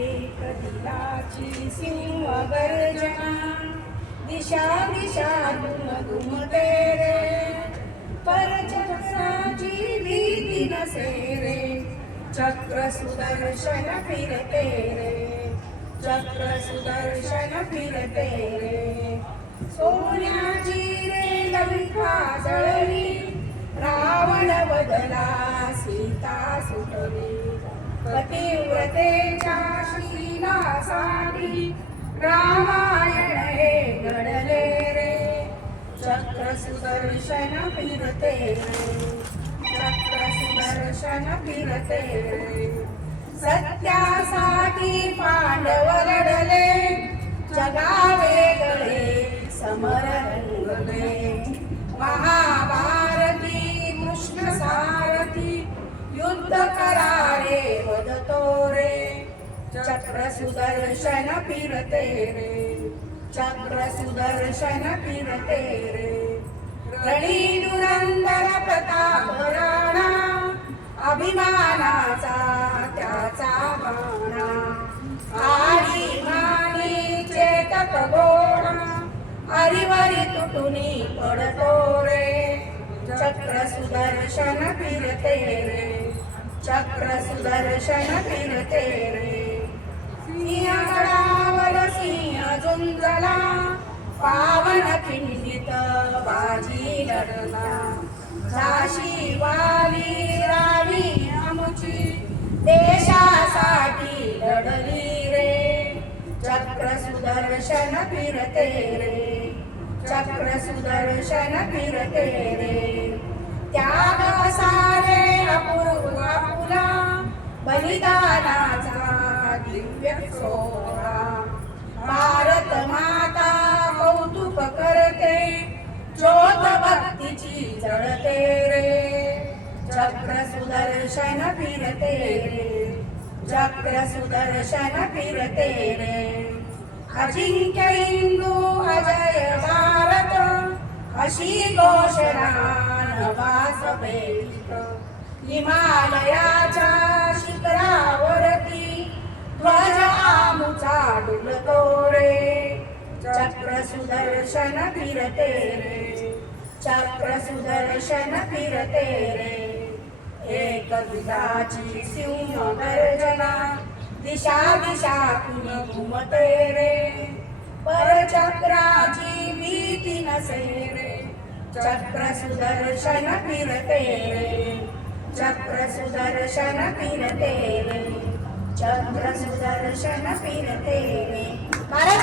एक दिलाची सिंह गर्जना, दिशा दिशातून घुमते रे, परचक्राची भीती नसे रे, चक्र सुदर्शन फिरते रे, चक्र सुदर्शन फिरते रे. सोन्याची रे लंका जळली, रावण बदला सीता सुटली, पतिव्रतेच्या शीलासाठी रामायण हे घडले रे, चक्र सुदर्शन फिरते रे, चक्र सुदर्शन फिरते रे. सत्यासाठी पांडव लढले, जगावेगळे समर रंगले, महाभारती कृष्ण सारथी युद्ध करारे वदतो रे, चक्र सुदर्शन फिरते रे, चक्र सुदर्शन फिरते रे. रणी दुरंदर प्रताप राणा, अभिमानाचा त्याचा बाणा, आडी माडी चेतक गोडा, हरिवरी तुटुनी पडतो रे, चक्र सुदर्शन फिरते रे, चक्र सुदर्शन फिरते रे. सिंहगडावर सिंह झुंजला, पावन खिंडीत बाजी लढला, झाशी वाली राणी आमची देशासाठी लढली रे, चक्र सुदर्शन फिरते रे, चक्र सुदर्शन फिरते रे. त्याग सारे अपूर्व आपुला, बलिदानाचा दिव्य सोहळा, भारत माता कौतुक करते, ज्योत भक्तीची जळते रे, चक्र सुदर्शन फिरते रे, चक्र सुदर्शन फिरते रे. अजिंक्य हिंदू अजय भारत, अशी घोषणा नवास बेट, हिमालयाच्या शिखरावरती ध्वज आमुचा डुलतो रे, चक्र सुदर्शन फिरते रे, चक्र सुदर्शन फिरते रे. एक दुधाची सिंह गर्जना, दिशा दिशातून घुमते रे, परचक्राची भीती नसे रे, चक्र सुदर्शन फिरते रे, चक्र सुदर्शन फिरते रे, चक्र सुदर्शन फिरते रे.